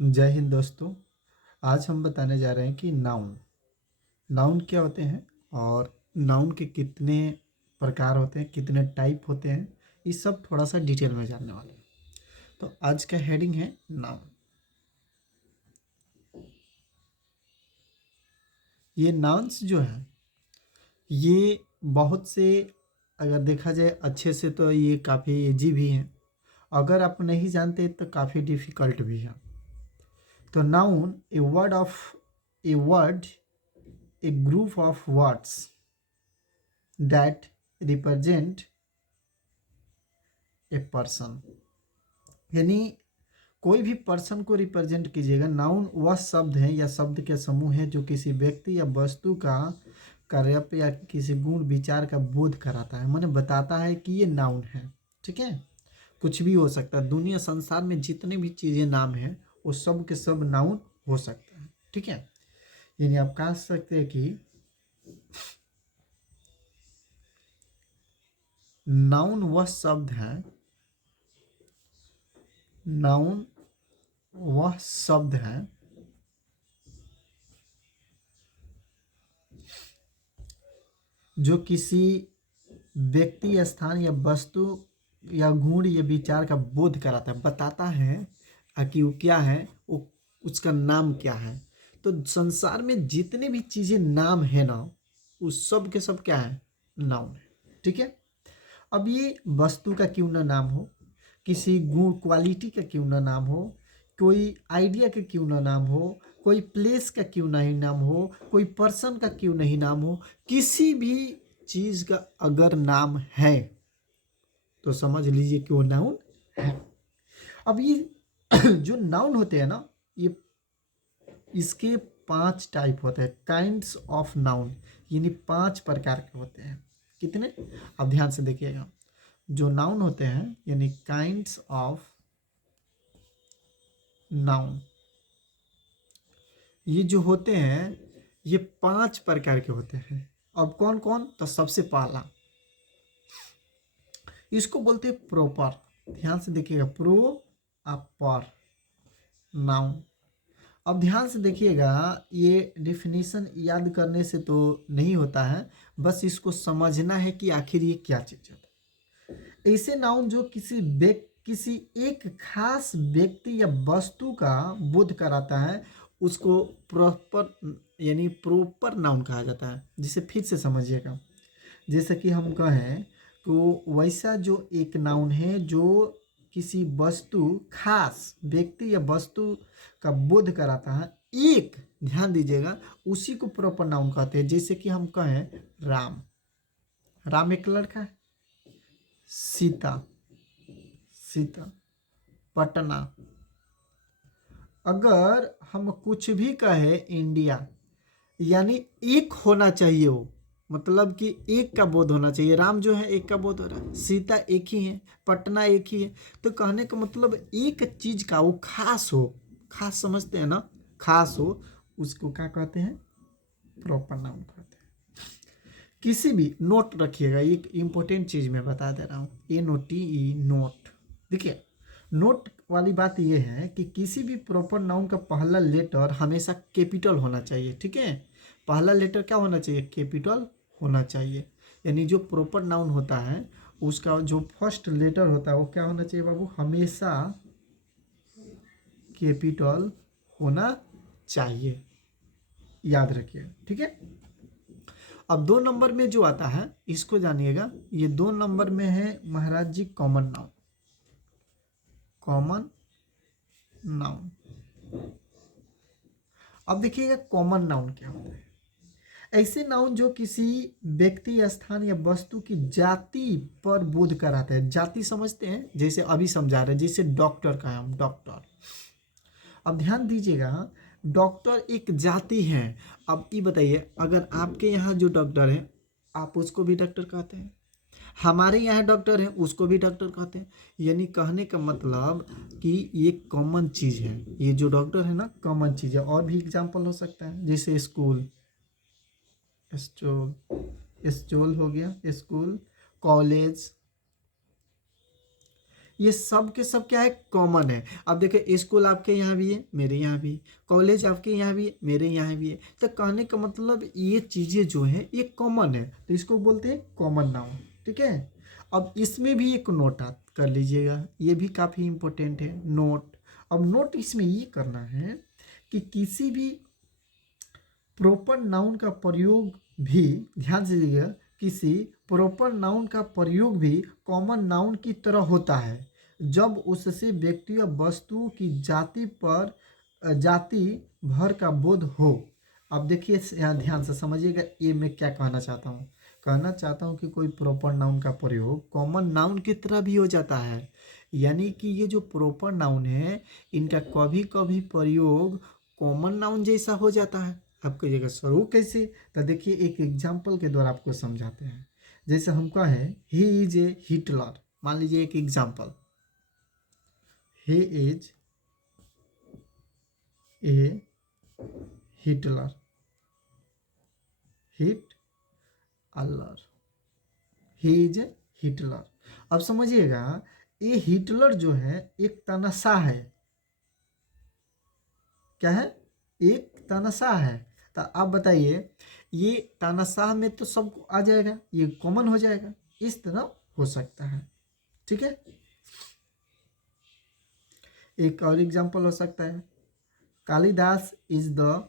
जय हिंद दोस्तों। आज हम बताने जा रहे हैं कि नाउन नाउन क्या होते हैं और नाउन के कितने प्रकार होते हैं, कितने टाइप होते हैं, ये सब थोड़ा सा डिटेल में जानने वाले हैं। तो आज का हेडिंग है नाउन। ये नाउन्स जो है ये बहुत से, अगर देखा जाए अच्छे से तो ये काफ़ी इजी भी हैं। अगर आप नहीं जानते तो काफ़ी डिफ़िकल्ट भी है। तो noun a word a group of words that represent a person, यानी कोई भी पर्सन को रिप्रेजेंट कीजिएगा। नाउन वह शब्द है या शब्द के समूह है जो किसी व्यक्ति या वस्तु का कार्य या किसी गुण विचार का बोध कराता है, माने बताता है कि ये नाउन है। ठीक है, कुछ भी हो सकता है। दुनिया संसार में जितने भी चीज़ें नाम है वो सब के सब नाउन हो सकता है। ठीक है, यानी आप कह सकते हैं कि नाउन वह शब्द है, नाउन वह शब्द है जो किसी व्यक्ति, स्थान या वस्तु या गुण या विचार का बोध कराता है, बताता है कि वो क्या है, वो उसका नाम क्या है। तो संसार में जितने भी चीज़ें नाम है ना, उस सब के सब क्या है, नाउन है। ठीक है, अब ये वस्तु का क्यों ना नाम हो, किसी गुण क्वालिटी का क्यों ना नाम हो, कोई आइडिया का क्यों ना नाम हो, कोई प्लेस का क्यों नहीं नाम हो, कोई पर्सन का क्यों नहीं नाम हो, किसी भी चीज़ का अगर नाम है तो समझ लीजिए कि वो नाउन है। अब ये जो नाउन होते हैं ना, ये इसके 5 टाइप होते हैं, काइंड्स ऑफ नाउन, यानी 5 प्रकार के होते हैं। कितने, अब ध्यान से देखिएगा। जो नाउन होते हैं यानी काइंड्स ऑफ नाउन, ये जो होते हैं ये 5 प्रकार के होते हैं। अब कौन कौन, तो सबसे पहला इसको बोलते हैं प्रॉपर। ध्यान से देखिएगा, प्रॉपर नाउन। अब ध्यान से देखिएगा, ये डेफिनेशन याद करने से तो नहीं होता है, बस इसको समझना है कि आखिर ये क्या चीज़ है। ऐसे नाउन जो किसी एक खास व्यक्ति या वस्तु का बोध कराता है, उसको प्रॉपर यानी प्रॉपर नाउन कहा जाता है। जिसे फिर से समझिएगा, जैसे कि हम कहें तो वैसा जो एक नाउन है जो किसी वस्तु, खास व्यक्ति या वस्तु का बोध कराता है, एक, ध्यान दीजिएगा, उसी को प्रॉपर नाउन कहते हैं। जैसे कि हम कहें राम, राम एक लड़का है। सीता, सीता, पटना। अगर हम कुछ भी कहें इंडिया, यानी एक होना चाहिए वो, मतलब कि एक का बोध होना चाहिए। राम जो है एक का बोध हो रहा है, सीता एक ही है, पटना एक ही है। तो कहने का मतलब एक चीज का वो खास हो, खास समझते हैं ना, खास हो, उसको क्या कहते हैं, प्रॉपर नाउन कहते हैं। किसी भी, नोट रखिएगा, एक इंपॉर्टेंट चीज मैं बता दे रहा हूँ, NOTE, नोट। देखिए, नोट वाली बात यह है कि किसी भी प्रॉपर नाउन का पहला लेटर हमेशा कैपिटल होना चाहिए। ठीक है, पहला लेटर क्या होना चाहिए, कैपिटल होना चाहिए। यानी जो प्रॉपर नाउन होता है उसका जो फर्स्ट लेटर होता है वो क्या होना चाहिए बाबू, हमेशा कैपिटल होना चाहिए, याद रखिए। ठीक है, अब 2 नंबर में जो आता है इसको जानिएगा। ये 2 नंबर में है महाराज जी कॉमन नाउन, कॉमन नाउन। अब देखिएगा कॉमन नाउन क्या होता है। ऐसे नाउन जो किसी व्यक्ति, स्थान या वस्तु की जाति पर बोध कराते हैं। जाति समझते हैं, जैसे अभी समझा रहे हैं, जैसे डॉक्टर का है, हम डॉक्टर। अब ध्यान दीजिएगा, डॉक्टर एक जाति है। अब ये बताइए, अगर आपके यहाँ जो डॉक्टर है आप उसको भी डॉक्टर कहते हैं, हमारे यहाँ डॉक्टर है उसको भी डॉक्टर कहते हैं। यानी कहने का मतलब कि ये कॉमन चीज़ है, ये जो डॉक्टर है ना, कॉमन चीज़ है। और भी एग्जांपल हो सकता है, जैसे स्कूल, स्टोल, स्टोल हो गया स्कूल, कॉलेज। ये सब के सब क्या है, कॉमन है। अब देखिए स्कूल आपके यहाँ भी है, मेरे यहाँ भी है, कॉलेज आपके यहाँ भी है, मेरे यहाँ भी है। तो कहने का मतलब ये चीज़ें जो हैं ये कॉमन है, तो इसको बोलते हैं कॉमन नाउन। ठीक है। अब इसमें भी एक नोट कर लीजिएगा, ये भी काफ़ी इंपॉर्टेंट है, नोट। अब नोट इसमें ये करना है कि किसी भी प्रॉपर नाउन का प्रयोग भी, ध्यान से दीजिएगा, किसी प्रॉपर नाउन का प्रयोग भी कॉमन नाउन की तरह होता है जब उससे व्यक्ति या वस्तु की जाति भर का बोध हो। अब देखिए यहाँ ध्यान से समझिएगा, ये मैं क्या कहना चाहता हूँ। कहना चाहता हूँ कि कोई प्रॉपर नाउन का प्रयोग कॉमन नाउन की तरह भी हो जाता है, यानी कि ये जो प्रॉपर नाउन है इनका कभी कभी प्रयोग कॉमन नाउन जैसा हो जाता है। आप कहिएगा सर वो कैसे, तो देखिए एक एग्जाम्पल के द्वारा आपको समझाते हैं। जैसे हम कहें ही इज ए हिटलर, मान लीजिए एक example, he is a Hitler, Hitler, he is a Hitler. अब समझिएगा ये हिटलर जो है एक तनासा है, क्या है, एक तानाशाह है। तो आप बताइए ये तानाशाह में तो सब आ जाएगा, ये कॉमन हो जाएगा, इस तरह हो सकता है। ठीक है। एक और एग्जांपल हो सकता है, Kalidas is the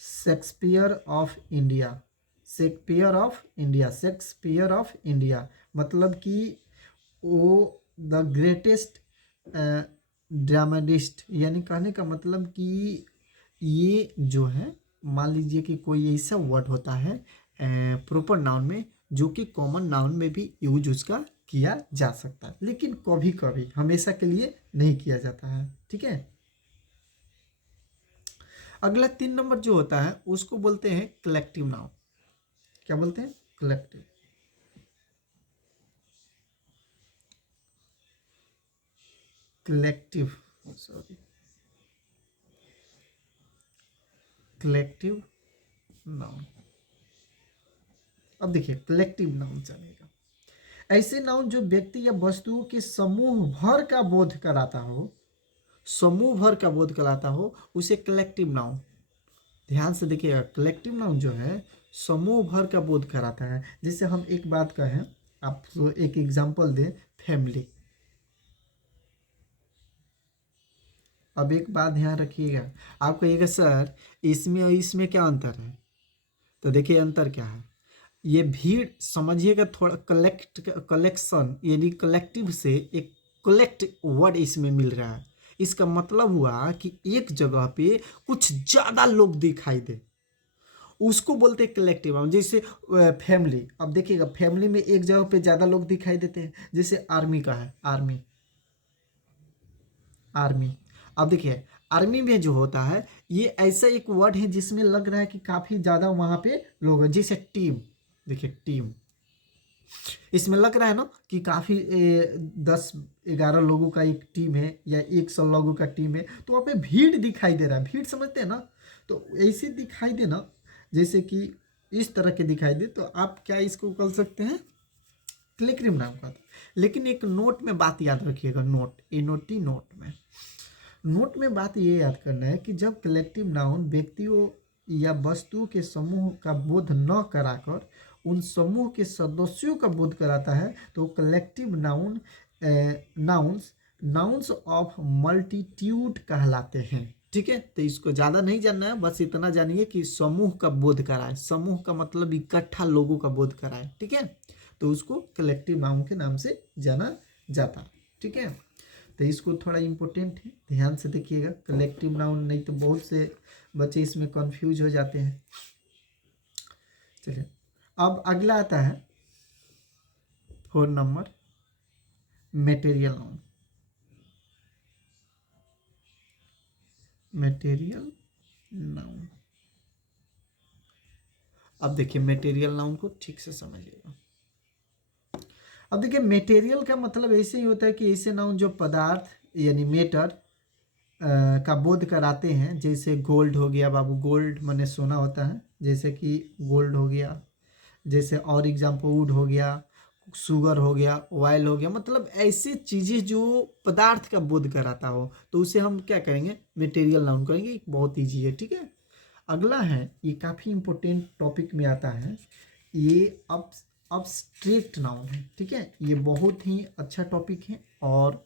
Shakespeare of India, Shakespeare of India, Shakespeare of India, मतलब कि वो द ग्रेटेस्ट ड्रामेटिस्ट, यानी कहने का मतलब कि ये जो है, मान लीजिए कि कोई ऐसा वर्ड होता है प्रॉपर नाउन में जो कि कॉमन नाउन में भी यूज उसका किया जा सकता है, लेकिन कभी कभी, हमेशा के लिए नहीं किया जाता है। ठीक है। अगला 3 नंबर जो होता है उसको बोलते हैं कलेक्टिव नाउन। क्या बोलते हैं, collective. Collective, sorry, collective noun. अब देखिए कलेक्टिव नाउन चलेगा, ऐसे नाउन जो व्यक्ति या वस्तुओं के समूह भर का बोध कराता हो, समूह भर का बोध कराता हो, उसे कलेक्टिव नाउन। ध्यान से देखिएगा, कलेक्टिव नाउन जो है समूह भर का बोध कराता है। जैसे हम एक बात कहें, आप एक एग्जांपल दें, फैमिली। अब एक बात ध्यान रखिएगा, आप कहिएगा सर इसमें और इसमें क्या अंतर है, तो देखिए अंतर क्या है। ये भीड़ समझिएगा थोड़ा, कलेक्शन यानी कलेक्टिव से एक कलेक्ट वर्ड इसमें मिल रहा है। इसका मतलब हुआ कि एक जगह पे कुछ ज़्यादा लोग दिखाई दे, उसको बोलते हैं कलेक्टिव। जैसे फैमिली, अब देखिएगा फैमिली में एक जगह पे ज़्यादा लोग दिखाई देते हैं, जैसे आर्मी का है, आर्मी, आर्मी। अब देखिए आर्मी में जो होता है ये ऐसा एक वर्ड है जिसमें लग रहा है कि काफ़ी ज़्यादा वहाँ पे लोग हैं। जैसे टीम, देखिए टीम, इसमें लग रहा है ना कि काफ़ी 10-11 लोगों का एक टीम है या 100 लोगों का टीम है, तो वहाँ पे भीड़ दिखाई दे रहा है, भीड़ समझते हैं ना। तो ऐसे दिखाई दे ना, जैसे कि इस तरह के दिखाई दे, तो आप क्या इसको कर सकते हैं, कलेक्टिव नाउन का। लेकिन एक नोट में बात याद रखिएगा, नोट, एनोटी, नोट में बात ये याद करना है कि जब कलेक्टिव नाउन व्यक्तियों या वस्तुओं के समूह का बोध न कराकर उन समूह के सदस्यों का बोध कराता है तो collective noun nouns of multitude कहलाते हैं। ठीक है। तो इसको ज़्यादा नहीं जानना है, बस इतना जानिए कि समूह का बोध कराए, समूह का मतलब इकट्ठा लोगों का बोध कराए। ठीक है। तो उसको कलेक्टिव नाउन के नाम से जाना जाता है। ठीक है। तो इसको थोड़ा इम्पोर्टेंट है, ध्यान से देखिएगा कलेक्टिव नाउन, नहीं तो बहुत से बच्चे इसमें कंफ्यूज हो जाते हैं। चलिए अब अगला आता है 4 number, material noun. Material noun, अब देखिए मटेरियल नाउन को ठीक से समझिएगा। अब देखिए मटेरियल का मतलब ऐसे ही होता है कि ऐसे नाउन जो पदार्थ यानी मेटर का बोध कराते हैं। जैसे गोल्ड हो गया बाबू, गोल्ड माने सोना होता है, जैसे कि गोल्ड हो गया। जैसे और एग्जाम्पल वुड हो गया, शुगर हो गया, ऑयल हो गया, मतलब ऐसी चीज़ें जो पदार्थ का बोध कराता हो तो उसे हम क्या करेंगे, मटेरियल नाउन करेंगे। बहुत ईजी है, ठीक है। अगला है, ये काफ़ी इंपॉर्टेंट टॉपिक में आता है, ये अब्स्ट्रैक्ट नाउन है, ठीक है। ये बहुत ही अच्छा टॉपिक है और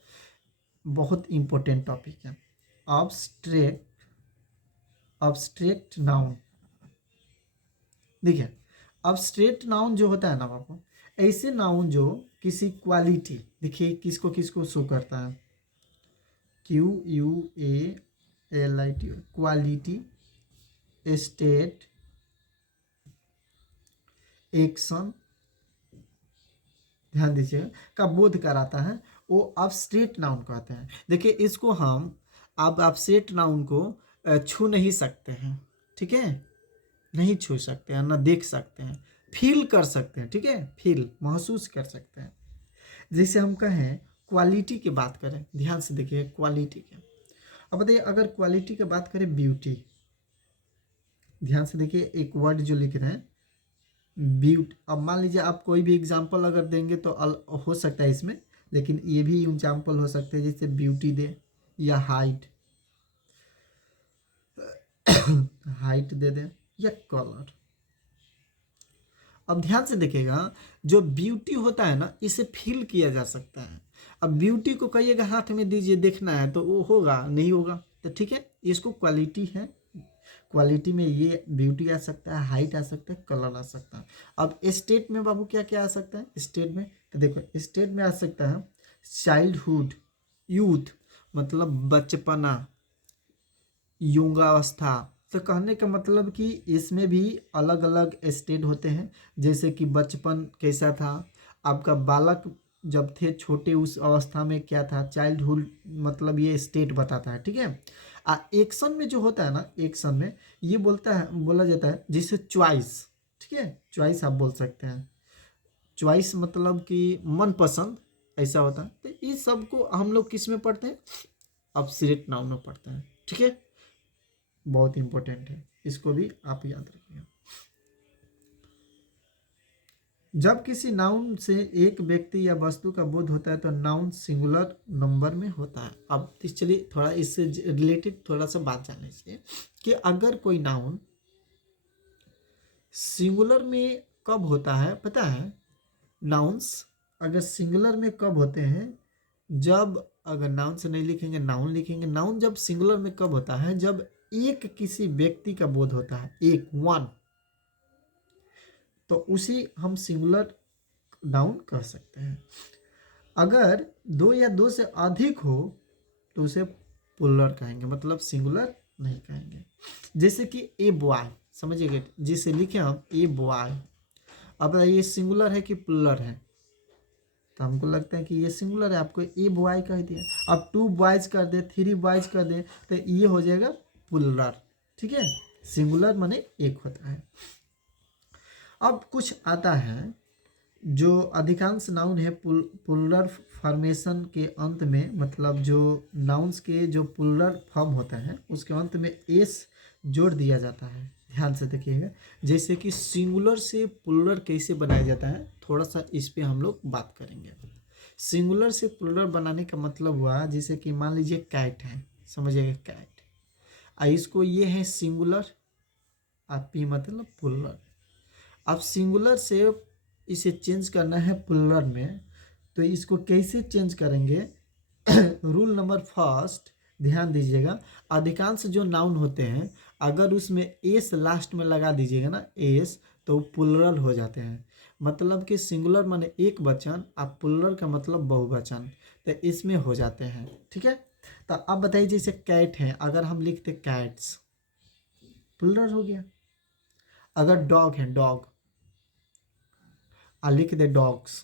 बहुत इंपॉर्टेंट टॉपिक है। अब्स्ट्रैक्ट नाउन, देखिए अब्स्ट्रैक्ट नाउन जो होता है ना बाबू, ऐसे नाउन जो किसी क्वालिटी, देखिए किसको किसको शो करता है, QUALIT, क्वालिटी, स्टेट, एक्शन, ध्यान दीजिएगा, का बोध कराता है, वो अब्स्ट्रैक्ट नाउन कहते हैं। देखिए इसको हम अब अब्स्ट्रैक्ट नाउन को छू नहीं सकते हैं, ठीक है, नहीं छू सकते हैं, ना देख सकते हैं, फील कर सकते हैं, ठीक है, फील महसूस कर सकते हैं। जैसे हम कहें क्वालिटी की बात करें, ध्यान से देखिए क्वालिटी के, अब बताइए अगर क्वालिटी की बात करें ब्यूटी, ध्यान से देखिए एक वर्ड जो लिख रहे हैं ब्यूटी, अब मान लीजिए आप कोई भी एग्जांपल अगर देंगे तो हो सकता है इसमें, लेकिन ये भी एग्जांपल हो सकते हैं, जैसे ब्यूटी दे या हाइट हाइट दे दे या कलर। अब ध्यान से देखिएगा, जो ब्यूटी होता है ना इसे फील किया जा सकता है। अब ब्यूटी को कहिएगा हाथ में दीजिए देखना है तो वो होगा नहीं होगा, तो ठीक है, इसको क्वालिटी है, क्वालिटी में ये ब्यूटी आ सकता है, हाइट आ सकता है, कलर आ सकता है। अब स्टेट में बाबू क्या क्या आ सकता है, स्टेट में तो देखो स्टेट में आ सकता है चाइल्डहुड, यूथ मतलब बचपना, युवावस्था। तो कहने का मतलब कि इसमें भी अलग अलग स्टेट होते हैं, जैसे कि बचपन कैसा था, आपका बालक जब थे छोटे उस अवस्था में क्या था, चाइल्डहुड मतलब ये स्टेट बताता है, ठीक है। एक्शन में जो होता है ना, एक्शन में ये बोला जाता है जिसे चॉइस, ठीक है, चॉइस आप बोल सकते हैं, चॉइस मतलब कि मनपसंद ऐसा होता है। तो इस सब को हम लोग किस में पढ़ते हैं, अब्सोल्यूट नाउन में पढ़ते हैं, ठीक है, बहुत इंपॉर्टेंट है, इसको भी आप याद रखिएगा। जब किसी नाउन से एक व्यक्ति या वस्तु का बोध होता है तो नाउन सिंगुलर नंबर में होता है। अब चलिए थोड़ा इससे रिलेटेड थोड़ा सा बात जान लीजिए कि अगर कोई नाउन सिंगुलर में कब होता है, पता है, नाउन्स अगर सिंगुलर में कब होते हैं, जब अगर नाउन से नहीं लिखेंगे नाउन लिखेंगे, नाउन जब सिंगुलर में कब होता है, जब एक किसी व्यक्ति का बोध होता है, एक वन, तो उसी हम सिंगुलर नाउन कह सकते हैं। अगर दो या दो से अधिक हो तो उसे प्लुरल कहेंगे, मतलब सिंगुलर नहीं कहेंगे। जैसे कि ए बॉय, समझिएगा, जिसे लिखे हम ए बॉय, अब ये सिंगुलर है कि प्लुरल है, तो हमको लगता है कि ये सिंगुलर है, आपको ए बॉय कह दिया। अब 2 बॉयज कर दे, 3 बॉयज कर दे, तो ये हो जाएगा प्लुरल, ठीक है, सिंगुलर माने एक होता है। अब कुछ आता है जो अधिकांश नाउन है प्लुरल फॉर्मेशन के अंत में, मतलब जो नाउन्स के जो प्लुरल फॉर्म होता है उसके अंत में एस जोड़ दिया जाता है। ध्यान से देखिएगा, जैसे कि सिंगुलर से प्लुरल कैसे बनाया जाता है, थोड़ा सा इस पे हम लोग बात करेंगे। सिंगुलर से प्लुरल बनाने का मतलब हुआ, जैसे कि मान लीजिए कैट है, समझिएगा कैट, इसको ये है सिंगुलर, आप पी मतलब प्लुरल। अब सिंगुलर से इसे चेंज करना है प्लुरल में, तो इसको कैसे चेंज करेंगे रूल नंबर फर्स्ट, ध्यान दीजिएगा, अधिकांश जो नाउन होते हैं अगर उसमें एस लास्ट में लगा दीजिएगा ना, एस, तो प्लुरल हो जाते हैं। मतलब कि सिंगुलर माने एक वचन, आप प्लुरल का मतलब बहुवचन, तो इसमें हो जाते हैं, ठीक है। तो अब बताइए जैसे कैट है, अगर हम लिखते कैट्स, प्लुरल हो गया। अगर डॉग है, डॉग, लिख दे डॉग्स,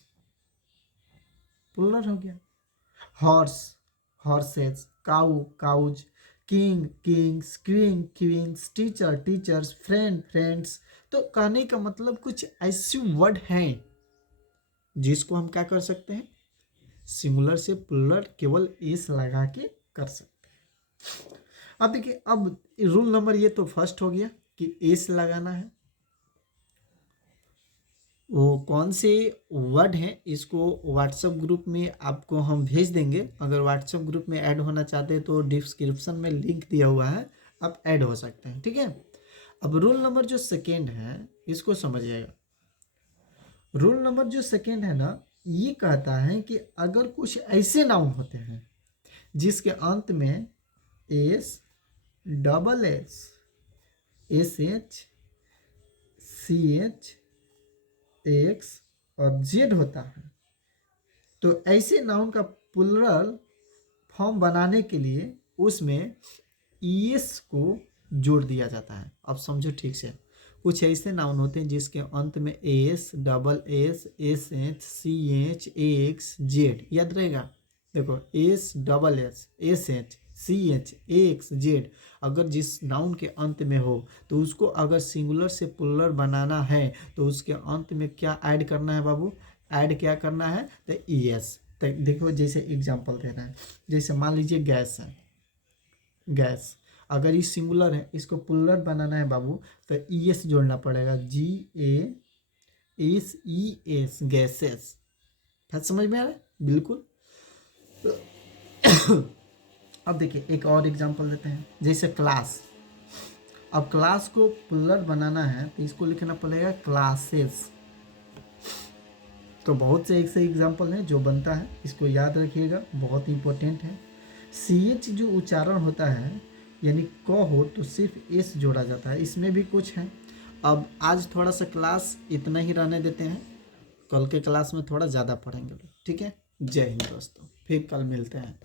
प्लुरल हो गया। Horse, horses, cow, cows, king, kings, queen, queens, teacher, teachers, friend, friends. तो कहने का मतलब कुछ ऐसे वर्ड हैं जिसको हम क्या कर सकते हैं, सिंगुलर से प्लुरल केवल एस लगा के कर सकते हैं। अब देखिए, अब रूल नंबर ये तो फर्स्ट हो गया कि एस लगाना है, वो कौन से वर्ड हैं इसको व्हाट्सएप ग्रुप में आपको हम भेज देंगे। अगर व्हाट्सएप ग्रुप में ऐड होना चाहते हैं तो डिस्क्रिप्शन में लिंक दिया हुआ है, आप ऐड हो सकते हैं, ठीक है। अब रूल नंबर जो सेकेंड है इसको समझिएगा। रूल नंबर जो सेकेंड है ना, ये कहता है कि अगर कुछ ऐसे नाउन होते हैं जिसके अंत में S, double S, S H, C H, X और जेड होता है, तो ऐसे नाउन का प्लुरल फॉर्म बनाने के लिए उसमें ईएस को जोड़ दिया जाता है। अब समझो ठीक से, कुछ ऐसे नाउन होते हैं जिसके अंत में S, double S, S H, C H, X, Z याद रहेगा। देखो S, double S, S H, C H, X, Z अगर जिस नाउन के अंत में हो तो उसको अगर सिंगुलर से प्लुरल बनाना है तो उसके अंत में क्या ऐड करना है बाबू, ऐड क्या करना है, तो ईएस। तो देखो जैसे एग्जांपल देना है, जैसे मान लीजिए गैस है, गैस अगर ये सिंगुलर है इसको प्लुरल बनाना है बाबू तो ईएस जोड़ना पड़ेगा, GASES, गैसेस। बात समझ में आ रहा है बिल्कुल। अब देखिए एक और एग्जांपल देते हैं, जैसे क्लास। अब क्लास को प्लुरल बनाना है तो इसको लिखना पड़ेगा क्लासेस। तो बहुत से ऐसे एग्जांपल हैं जो बनता है, इसको याद रखिएगा, बहुत इंपॉर्टेंट है। CH जो उच्चारण होता है यानी क हो तो सिर्फ एस जोड़ा जाता है, इसमें भी कुछ है। अब आज थोड़ा सा क्लास इतना ही रहने देते हैं, कल के क्लास में थोड़ा ज़्यादा पढ़ेंगे, ठीक है। जय हिंद दोस्तों, फिर कल मिलते हैं।